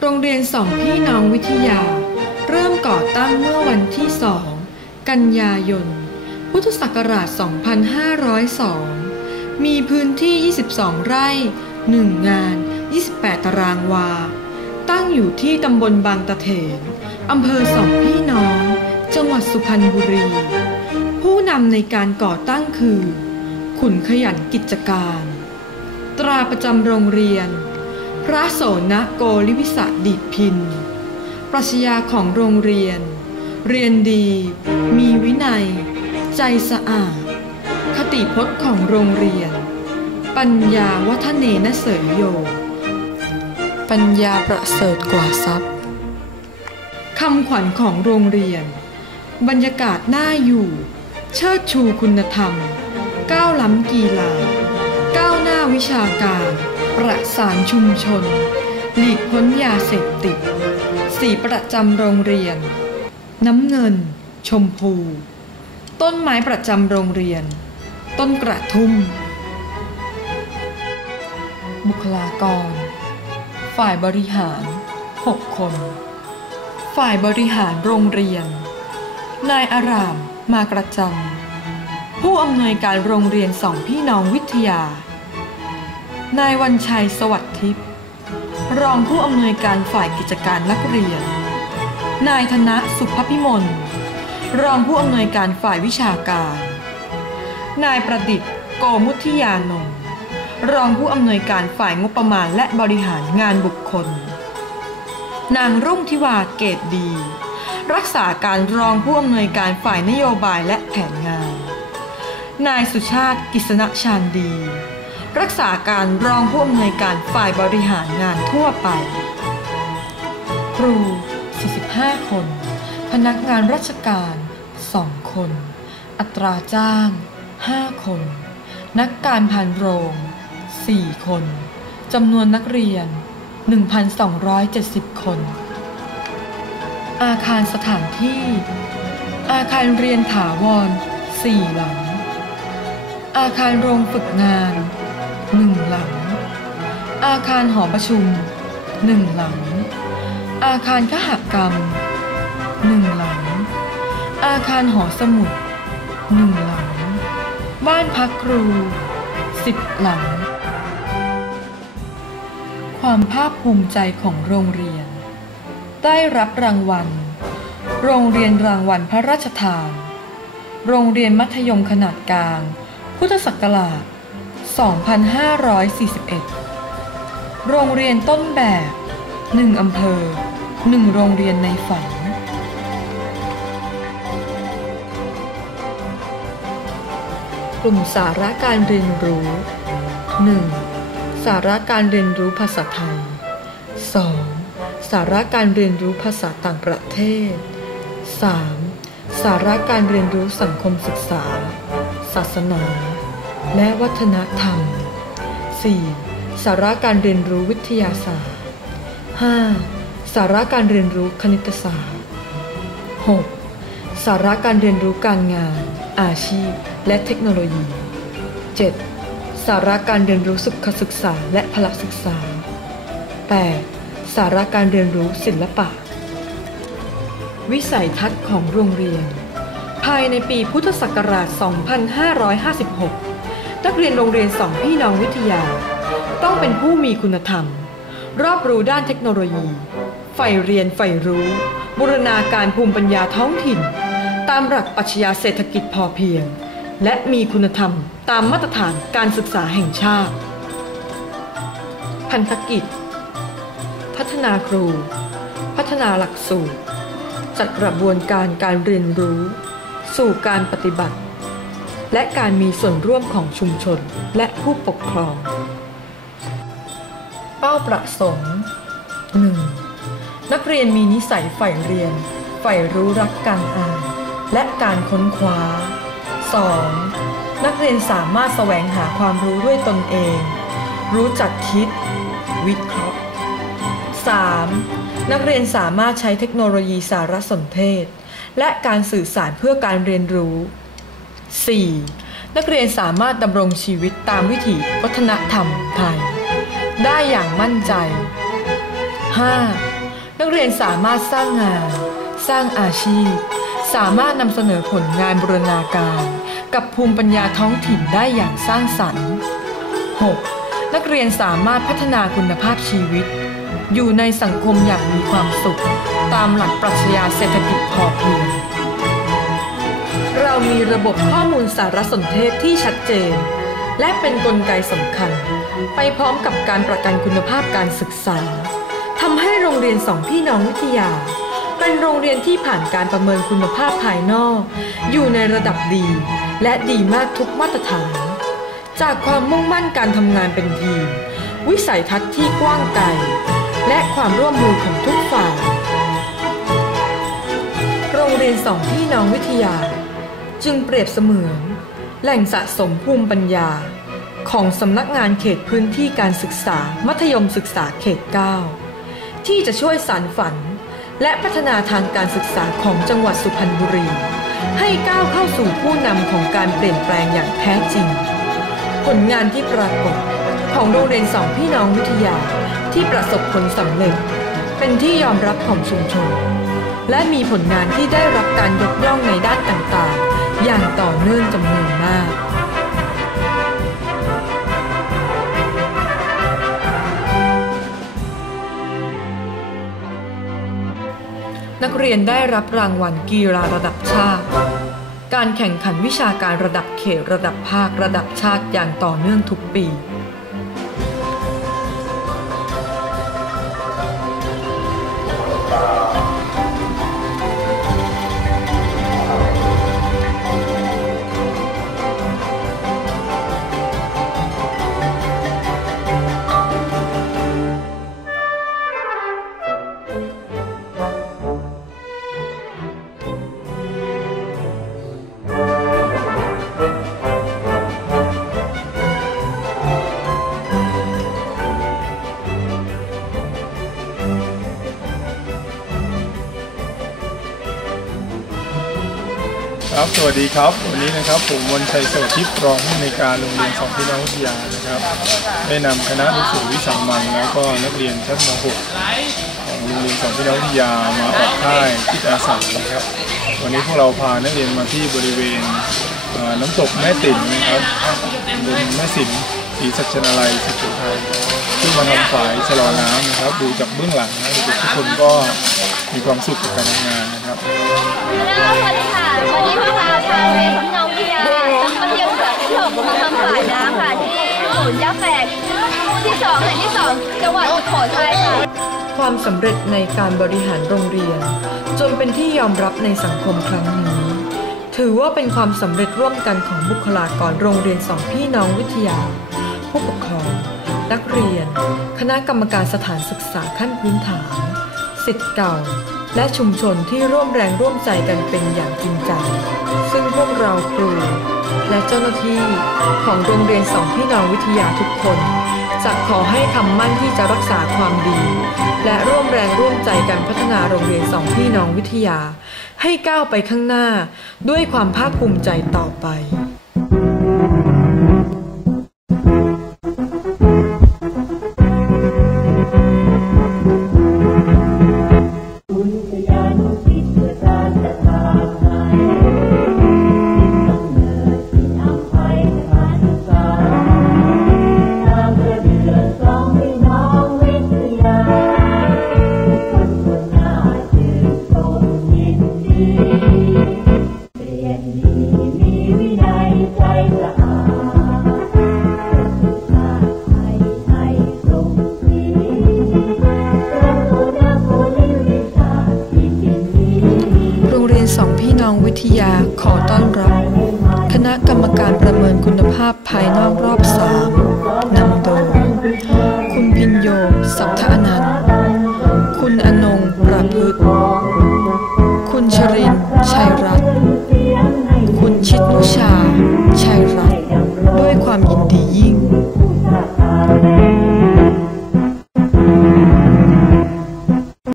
โรงเรียนสองพี่น้องวิทยา เริ่มก่อตั้งเมื่อวันที่2กันยายน พุทธศักราช 2502 มีพื้นที่ 22 ไร่ 1 งาน 28 ตารางวา ตั้งอยู่ที่ตำบลบางตะเถนอำเภอสองพี่น้อง จังหวัดสุพรรณบุรี ผู้นำในการก่อตั้งคือ ขุนขยันกิจการ ตราประจำโรงเรียน พระโสนโกลิวิสะดิดพิน ปรัชญาของโรงเรียน เรียนดี มีวินัย ใจสะอาด คติพจน์ของโรงเรียน ปัญญาวัฒเนนเสยโย ปัญญาประเสริฐกว่าทรัพย์คำขวัญของโรงเรียน บรรยากาศน่าอยู่ เชิดชูคุณธรรม ก้าวล้ำกีฬา ก้าวหน้าวิชาการ ประสานชุมชน หลีกพ้นยาเสพติด สีประจำโรงเรียน น้ำเงิน ชมพู ต้นไม้ประจำโรงเรียน ต้นกระทุ่ม บุคลากร ฝ่ายบริหาร 6 คน ฝ่ายบริหารโรงเรียน นายอารามมากระจัง ผู้อำนวยการโรงเรียนสองพี่น้องวิทยา นายวันชัยสวัสดิ์ทิพย์รองผู้อำนวยการฝ่ายกิจการนักเรียน นายธนสุภพิมล รองผู้อำนวยการฝ่ายวิชาการ นายประดิษฐ์โกมุทิยานนท์รองผู้อำนวยการฝ่ายงบประมาณและบริหารงานบุคคล นางรุ่งทิวาเกตดี รักษาการรองผู้อำนวยการฝ่ายนโยบายและแผนงาน นายสุชาติกิษณชาญดี รักษาการรองผู้อำนวยการฝ่ายบริหารงานทั่วไป ครู 45 คน พนักงานราชการ 2 คน อัตราจ้าง 5 คน นักการพานโรง 4 คนจำนวนนักเรียน 1,270 คน อาคารสถานที่ อาคารเรียนถาวร 4 หลัง อาคารโรงฝึกงาน 1หลัง อาคารหอประชุม1หลัง อาคารขหกรรม1หลัง อาคารหอสมุด1หลัง บ้านพักครู10หลัง ความภาคภูมิใจของโรงเรียน ได้รับรางวัล โรงเรียนรางวัลพระราชทาน โรงเรียนมัธยมขนาดกลาง พุทธศักราช 2541 โรงเรียนต้นแบบ 1 อำเภอ 1 โรงเรียนในฝัน กลุ่มสาระการเรียนรู้ 1. สาระการเรียนรู้ภาษาไทย 2. สาระการเรียนรู้ภาษาต่างประเทศ 3. สาระการเรียนรู้สังคมศึกษา ศาสนา และวัฒนธรรม 4. สาระการเรียนรู้วิทยาศาสตร์ 5. สาระการเรียนรู้คณิตศาสตร์ 6. สาระการเรียนรู้การงาน อาชีพ และเทคโนโลยี 7. สาระการเรียนรู้สุขศึกษาและพละศึกษา 8. สาระการเรียนรู้ศิลปะ วิสัยทัศน์ของโรงเรียน ภายในปีพุทธศักราช 2556 นักเรียนโรงเรียนสองพี่น้องวิทยา ต้องเป็นผู้มีคุณธรรม รอบรู้ด้านเทคโนโลยีใฝ่เรียนใฝ่รู้ บูรณาการภูมิปัญญาท้องถิ่น ตามหลักปรัชญาเศรษฐกิจพอเพียง และมีคุณธรรมตามมาตรฐานการศึกษาแห่งชาติ พันธกิจ พัฒนาครู พัฒนาหลักสูตร จัดกระบวนการการเรียนรู้ สู่การปฏิบัติ และการมีส่วนร่วมของชุมชนและผู้ปกครอง เป้าประสงค์ 1. นักเรียนมีนิสัยใฝ่เรียนใฝ่รู้รักการอ่าน และการค้นคว้า 2. นักเรียนสามารถแสวงหาความรู้ด้วยตนเอง รู้จักคิด วิเคราะห์ 3. นักเรียนสามารถใช้เทคโนโลยีสารสนเทศ และการสื่อสารเพื่อการเรียนรู้ 4. นักเรียนสามารถดำรงชีวิตตามวิถีวัฒนธรรมไทย ได้อย่างมั่นใจ 5. นักเรียนสามารถสร้างงาน สร้างอาชีพ สามารถนำเสนอผลงานบูรณาการ กับภูมิปัญญาท้องถิ่นได้อย่างสร้างสรรค์ 6. นักเรียนสามารถพัฒนาคุณภาพชีวิต อยู่ในสังคมอย่างมีความสุข ตามหลักปรัชญาเศรษฐกิจพอเพียง มีระบบข้อมูลสารสนเทศที่ชัดเจน และเป็นนกลไกสำคัญ ไปพร้อมกับการประกันคุณภาพการศึกษาทำให้โรงเรียนสองพี่น้องวิทยา เป็นโรงเรียนที่ผ่านการประเมินคุณภาพภายนอก อยู่ในระดับดี และดีมากทุกมาตรฐาน จากความมุ่งมั่นการทำงานเป็นทีม วิสัยทัศน์ที่กว้างไกลและความร่วมมือของทุกฝ่าย โรงเรียนสองพี่น้องวิทยา จึงเปรียบเสมือน แหล่งสะสมภูมิปัญญา ของสำนักงานเขตพื้นที่การศึกษามัธยมศึกษาเขต 9 ที่จะช่วยสานฝัน และพัฒนาทางการศึกษาของจังหวัดสุพรรณบุรี ให้ก้าวเข้าสู่ผู้นำของการเปลี่ยนแปลงอย่างแท้จริง ผลงานที่ปรากฏของโรงเรียนสองพี่น้องวิทยาที่ประสบผลสำเร็จ เป็นที่ยอมรับของชุมชน และมีผลงานที่ได้รับการยกย่องในด้านต่างๆ อย่างต่อเนื่องจำนวนมาก นักเรียนได้รับรางวัลกีฬาระดับชาติ การแข่งขันวิชาการระดับเขตระดับภาคระดับชาติอย่างต่อเนื่องทุกปี ครับสวัสดีครับ วันนี้นะครับผมวันชัยโสทิพย์รองผู้อำนวยการโรงเรียนสองพี่น้องวิทยานะครับ ได้นำคณะหนังสือวิสามันแล้วก็นักเรียนชั้นม .6 ของโรงเรียนสองพี่น้องวิทยามาออกค่ายจิตอาสานะครับ วันนี้พวกเราพานักเรียนมาที่บริเวณน้ำตกแม่ติ่นนะครับบนแม่สินศรีสัชนาลัยสุโขทัยซึ่งมาทำฝายชะลอน้ำนะครับ ดูจากเบื้องหลังนะเด็กทุกคนก็ มีความสุขกับการทำงานนะครับสวัสดีค่ะวันนี้พวกเราชาวเรียนพี่น้องวิทยามัธยมศึกษาที่หกมาทำฝ่ายน้ำค่ะที่ศูนย์ยาแฝกที่สองแห่งที่สองจังหวัดสุโขทัยค่ะความสำเร็จในการบริหารโรงเรียน จนเป็นที่ยอมรับในสังคมครั้งนี้ ถือว่าเป็นความสำเร็จร่วมกันของบุคลากรโรงเรียนสองพี่น้องวิทยา ผู้ปกครอง นักเรียน คณะกรรมการสถานศึกษาขั้นพื้นฐาน สิทธิ์เก่า และชุมชนที่ร่วมแรงร่วมใจกันเป็นอย่างจริงจัง ซึ่งพวกเราครู และเจ้าหน้าที่ของโรงเรียนสองพี่น้องวิทยาทุกคนจะขอให้คำมั่นที่จะรักษาความดี และร่วมแรงร่วมใจกันพัฒนาโรงเรียนสองพี่น้องวิทยา ให้ก้าวไปข้างหน้าด้วยความภาคภูมิใจต่อไปินโย สัทธอนาน